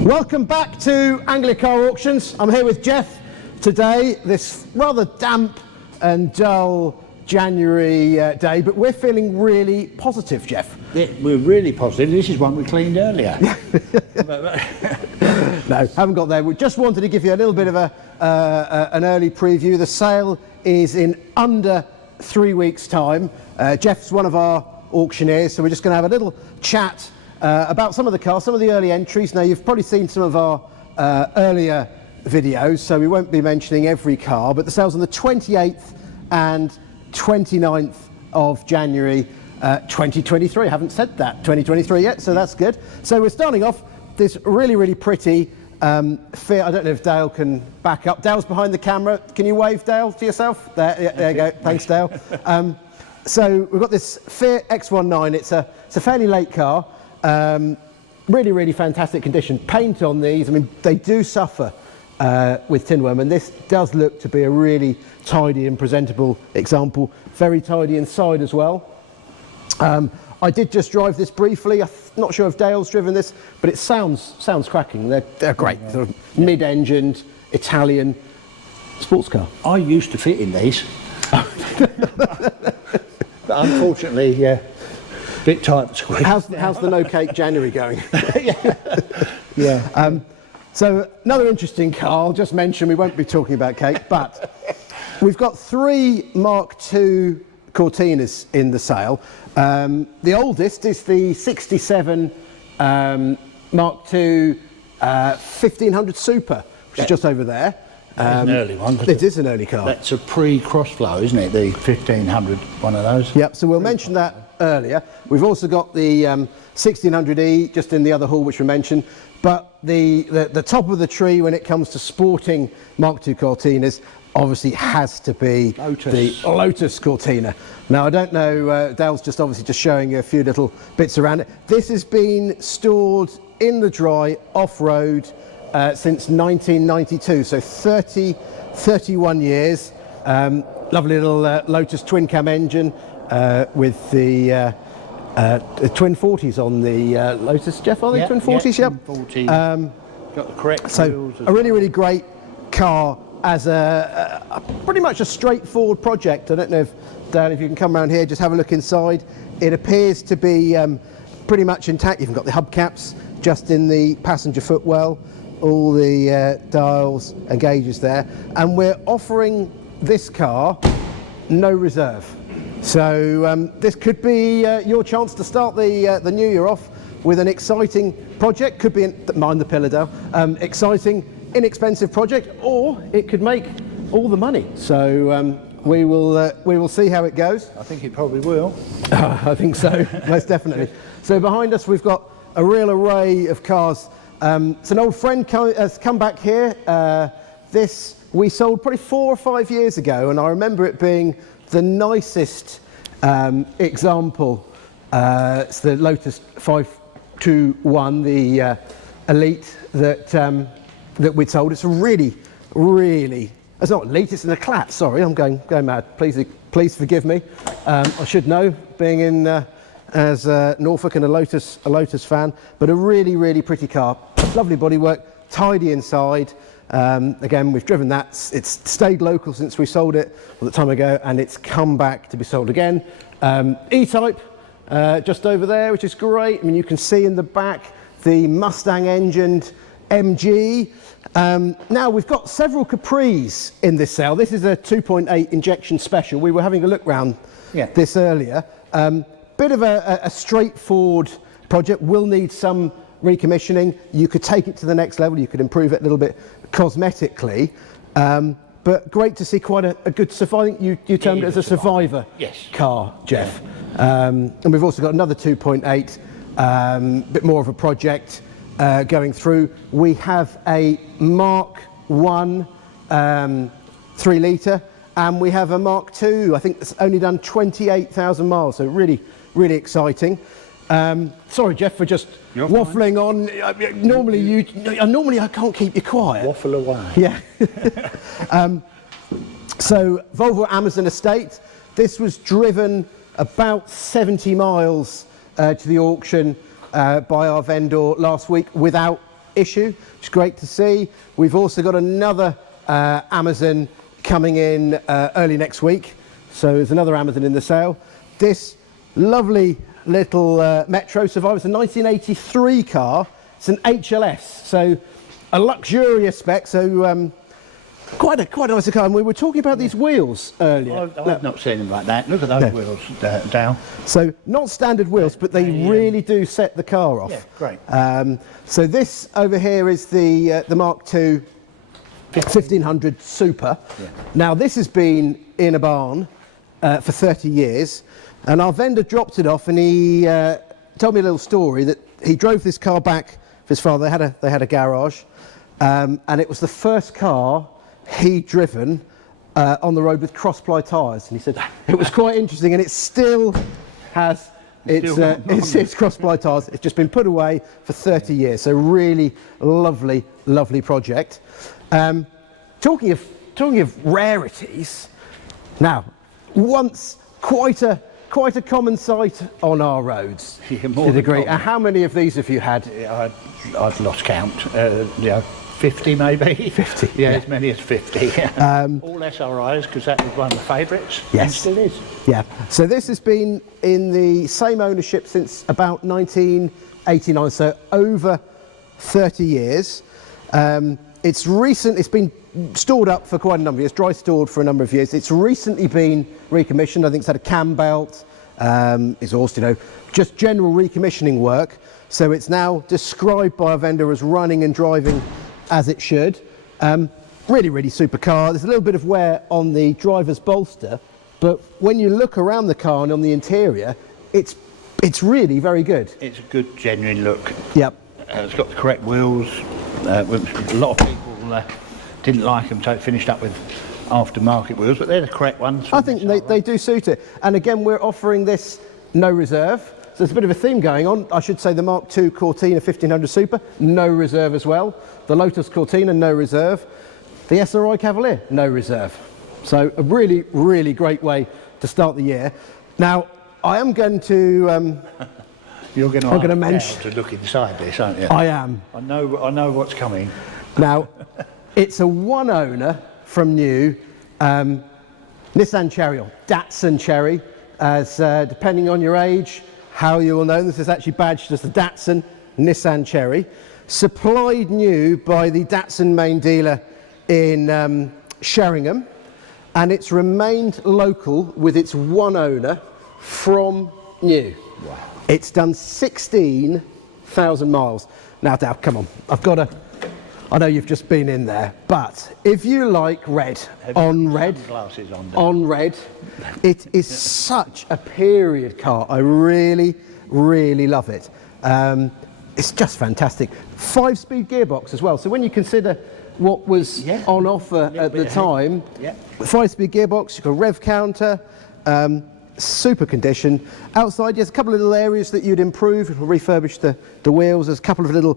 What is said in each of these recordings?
Welcome back to Anglia Car Auctions. I'm here with Geoff today, this rather damp and dull January day, but we're feeling really positive, Geoff. Yeah, we're really positive. This is one we cleaned earlier. No, haven't got there. We just wanted to give you a little bit of an early preview. The sale is in under 3 weeks' time. Geoff's one of our auctioneers, so we're just going to have a little chat about some of the cars, some of the early entries. Now, you've probably seen some of our earlier videos, so we won't be mentioning every car, but the sale's on the 28th and 29th of January 2023. I haven't said that 2023 yet, so that's good. So we're starting off this really pretty Fiat. I don't know if Dale can back up. Dale's behind the camera. Can you wave, Dale, to yourself? There you go. Thanks, Dale. So we've got this Fiat X19. It's a fairly late car. Really fantastic condition. Paint on these, I mean, they do suffer with tinworm, and this does look to be a really tidy and presentable example. Very tidy inside as well. I did just drive this briefly. I'm not sure if Dale's driven this, but it sounds cracking. They're great. Sort of mid-engined Italian sports car. I used to fit in these. But unfortunately, a bit tight to squeeze. How's the no cake January going? Yeah. So another interesting car, I'll just mention, we won't be talking about cake, but we've got 3 Mark II Cortinas in the sale. The oldest is the 67 Mark II 1500 Super, which is just over there. That's an early one. It is an early car. That's a pre-crossflow, isn't it? The 1500, one of those. Yep, so we'll mention that earlier. We've also got the 1600E just in the other hall, which we mentioned. But the top of the tree when it comes to sporting Mark II Cortinas obviously has to be the Lotus Cortina. Now, I don't know, Dale's just obviously just showing you a few little bits around it. This has been stored in the dry off-road since 1992, so 31 years. Lovely little Lotus twin cam engine with the twin 40s on the Lotus, Geoff, are they twin 40s? Yep. 40. Got the correct so wheels. A really great car as a pretty much a straightforward project. I don't know if, Dale, if you can come around here, just have a look inside. It appears to be pretty much intact. You've got the hubcaps just in the passenger footwell, all the dials and gauges there, and we're offering this car no reserve. So this could be your chance to start the new year off with an exciting project. Could be, mind the pillar, Dale, exciting, inexpensive project, or it could make all the money. So we will see how it goes. I think it probably will. I think so, most definitely. So behind us we've got a real array of cars. It's an old friend has come back here. This we sold probably 4 or 5 years ago, and I remember it being the nicest example. It's the Lotus 521, the Elite that we'd sold. It's a really, it's not Elite, it's an Eclat. Sorry, I'm going mad. Please forgive me. I should know, being in as Norfolk and a Lotus fan, but a really pretty car. Lovely bodywork, tidy inside. Again, we've driven that. It's stayed local since we sold it a long time ago, and it's come back to be sold again. E-Type just over there, which is great. I mean, you can see in the back the Mustang engined MG. Now we've got several Capris in this sale. This is a 2.8 injection special. We were having a look round this earlier. Bit of a straightforward project. Will need some recommissioning. You could take it to the next level. You could improve it a little bit cosmetically. But great to see quite a good survivor. I think you termed it as a survivor car, Geoff. And we've also got another 2.8, bit more of a project going through. We have a Mark I 3 litre, and we have a Mark II. I think it's only done 28,000 miles, so really exciting. Sorry, Geoff, for just waffling on. Normally I can't keep you quiet. Waffle away. Yeah. So Volvo Amazon Estate. This was driven about 70 miles to the auction by our vendor last week without issue, which is great to see. We've also got another Amazon coming in early next week. So there's another Amazon in the sale. This lovely little Metro survivor. It's a 1983 car. It's an HLS, so a luxurious spec. So quite a nice car. And we were talking about these wheels earlier. I've not seen them like that. Look at those wheels down. So not standard wheels, but they really do set the car off. Yeah, great. So this over here is the Mark II 1500 Super. Yeah. Now this has been in a barn for 30 years. And our vendor dropped it off, and he told me a little story that he drove this car back for his father. They had a garage, and it was the first car he'd driven on the road with cross-ply tyres. And he said it was quite interesting, and it still has its cross-ply tyres. It's just been put away for 30 years. So really lovely, lovely project. Talking of rarities, now once quite a common sight on our roads, to a degree. How many of these have you had? I've lost count. 50 maybe. 50. Yeah, as many as 50. All SRIs, because that was one of the favourites. Yes, and still is. Yeah. So this has been in the same ownership since about 1989. So over 30 years. It's been stored up for quite a number of years, dry stored for a number of years. It's recently been recommissioned. I think it's had a cam belt, it's also, just general recommissioning work. So it's now described by a vendor as running and driving as it should. Really, really super car. There's a little bit of wear on the driver's bolster, but when you look around the car and on the interior, it's really very good. It's a good, genuine look. Yep. It's got the correct wheels. A lot of people didn't like them, so it finished up with aftermarket wheels, but they're the correct ones. I think they do suit it. And again, we're offering this no reserve. So there's a bit of a theme going on. I should say the Mark II Cortina 1500 Super, no reserve as well. The Lotus Cortina, no reserve. The SRI Cavalier, no reserve. So a really, really great way to start the year. Now, I am going to... You're going to mention to look inside this, aren't you? I am. I know what's coming. Now, it's a one owner from new Nissan Cherry, or Datsun Cherry, as depending on your age, how you will know this is actually badged as the Datsun Nissan Cherry, supplied new by the Datsun main dealer in Sheringham, and it's remained local with its one owner from new. Wow. It's done 16,000 miles. Now, Dad, come on. I know you've just been in there, but if you like red, on red, it is such a period car. I really, really love it. It's just fantastic. 5-speed gearbox as well. So when you consider what was on offer at the time, 5-speed gearbox, you've got a rev counter, super condition. Outside, there's a couple of little areas that you'd improve, refurbish the wheels. There's a couple of little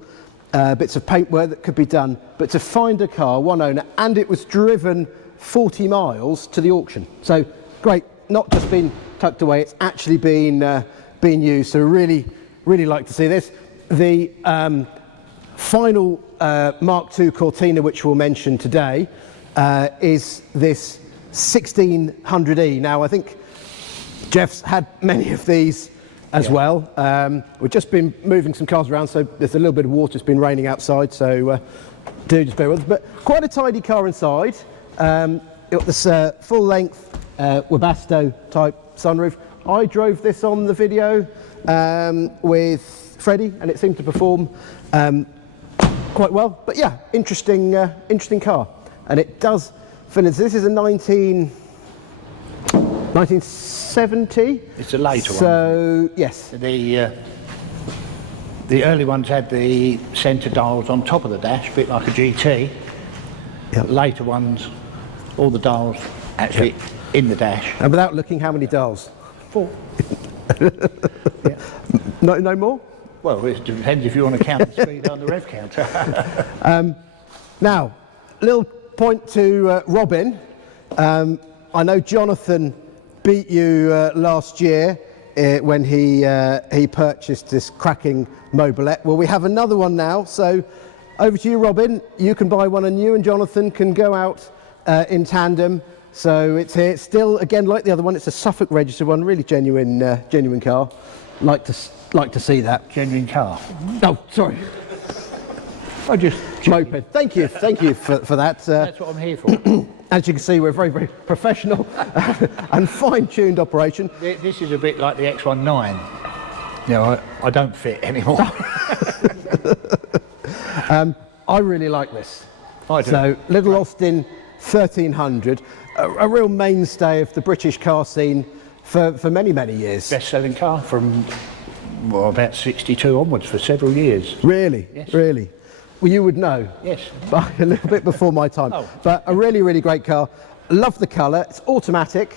bits of paintwork that could be done. But to find a car, one owner, and it was driven 40 miles to the auction. So great, not just been tucked away, it's actually been used. So really, really like to see this. The final Mark II Cortina, which we'll mention today, is this 1600E. Now, I think Geoff's had many of these as well. We've just been moving some cars around, so there's a little bit of water. It's been raining outside, so do just bear with us. But quite a tidy car inside. Got this full-length Webasto type sunroof. I drove this on the video with Freddie, and it seemed to perform quite well. But yeah, interesting car, and it does finish. This is a 1970. It's a later one. So yes. The early ones had the centre dials on top of the dash, a bit like a GT. Yep. Later ones, all the dials actually in the dash. And without looking, how many dials? 4. No more? Well, it depends if you want to count the speed on the rev counter. Now, little point to Robin. I know Jonathan beat you last year when he purchased this cracking Mobylette. Well, we have another one now. So over to you, Robin. You can buy one and you and Jonathan can go out in tandem. So it's here. It's still, again, like the other one, it's a Suffolk registered one, really genuine car. Like to see that. Genuine car. Oh, sorry. I just Moped. Thank you for that. That's what I'm here for. As you can see, we're very, very professional and fine-tuned operation. This is a bit like the X19. You know, I don't fit anymore. I really like this. I do. So, Little Austin 1300, a real mainstay of the British car scene for many, many years. Best-selling car from, well, about 62 onwards for several years. Really? Yes. Really? Well, you would know. Yes. But a little bit before my time. Oh. But a really, really great car. Love the colour. It's automatic.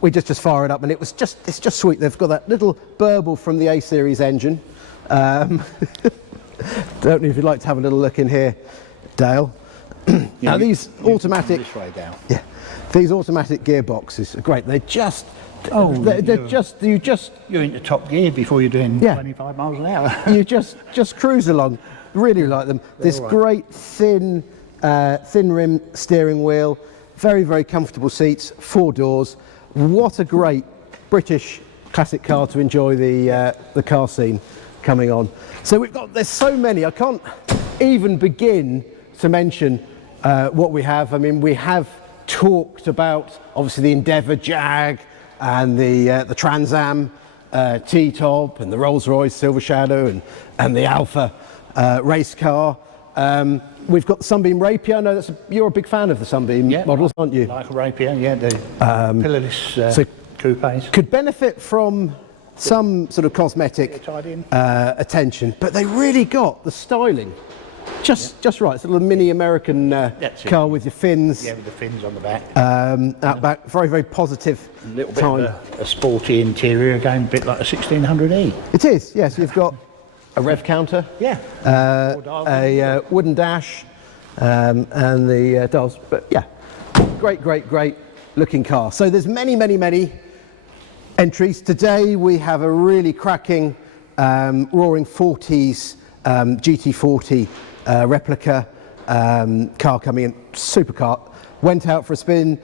We just fire it up, and it's just sweet. They've got that little burble from the A series engine. Don't know if you'd like to have a little look in here, Dale. Now these automatic, this way down. yeah, these automatic gearboxes are great. They're just, You're into top gear before you're doing Yeah. 25 miles an hour. you just cruise along. Really like them. This all right. great thin rim steering wheel, very, very comfortable seats, 4 doors. What a great British classic car to enjoy the car scene coming on. So there's so many, I can't even begin to mention what we have. I mean, we have talked about obviously the Endeavour Jag and the Trans Am T-Top and the Rolls-Royce Silver Shadow and the Alpha race car. We've got the Sunbeam Rapier. I know you're a big fan of the Sunbeam models, aren't you? Like a Rapier, yeah, the pillarless so coupes. Could benefit from some sort of cosmetic Tied in. attention, but they really got the styling just right. It's a little mini American car with your fins. Yeah, with the fins on the back. Out back, very, very positive A little bit time. of a sporty interior, again, a bit like a 1600E. It is, yes. You've got a rev counter, Yeah. a wooden dash, and the dials. But yeah, great looking car. So there's many entries. Today we have a really cracking Roaring 40s GT40 replica car coming in, supercar. Went out for a spin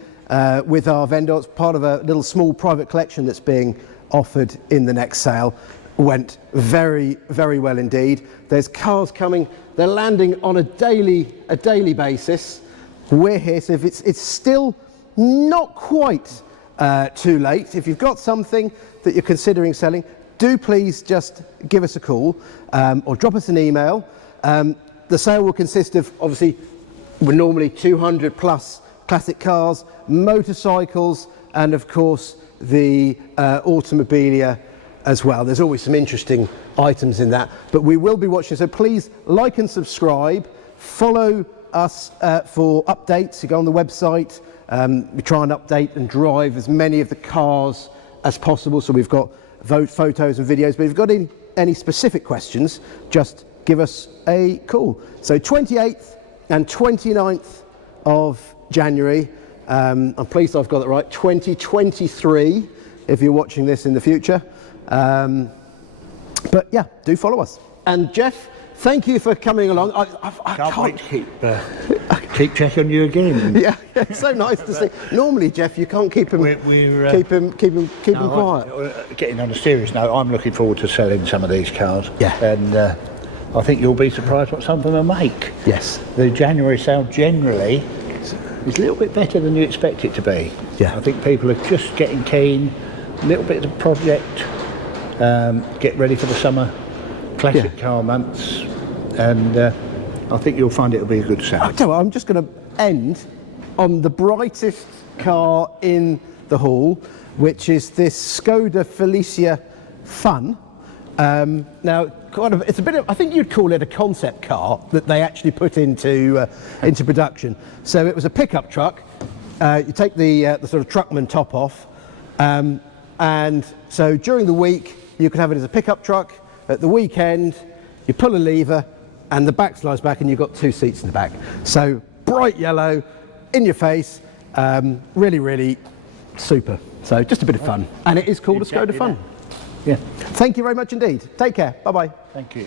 with our vendor. It's part of a little small private collection that's being offered in the next sale. Went very well indeed. There's cars coming, they're landing on a daily basis. We're here, so if it's still not quite too late, if you've got something that you're considering selling, do please just give us a call or drop us an email. The sale will consist of, obviously, we're normally 200 plus classic cars, motorcycles, and of course the automobilia as well. There's always some interesting items in that, but we will be watching, so please like and subscribe, follow us for updates. You go on the website, we try and update and drive as many of the cars as possible, so we've got photos and videos, but if you've got any specific questions, just give us a call. So 28th and 29th of January, I'm pleased I've got it right, 2023, if you're watching this in the future. But yeah, do follow us. And Geoff, thank you for coming along. I Can't wait to keep checking on you again. Yeah, it's so nice to see. Normally, Geoff, you can't keep him quiet. Getting on a serious note, I'm looking forward to selling some of these cars. Yeah. And I think you'll be surprised what some of them will make. Yes. The January sale generally is a little bit better than you expect it to be. Yeah. I think people are just getting keen, a little bit of the project, get ready for the summer classic car months, and I think you'll find it'll be a good sale. I'll tell you what, I'm just going to end on the brightest car in the hall, which is this Skoda Felicia Fun. Now, it's a bit of, I think you'd call it a concept car that they actually put into production. So it was a pickup truck. You take the sort of truckman top off, and so during the week you can have it as a pickup truck. At the weekend, you pull a lever, and the back slides back, and you've got 2 seats in the back. So bright yellow, in your face, really super. So just a bit of fun, and it is called a Skoda Fun. Yeah. Thank you very much indeed. Take care. Bye bye. Thank you.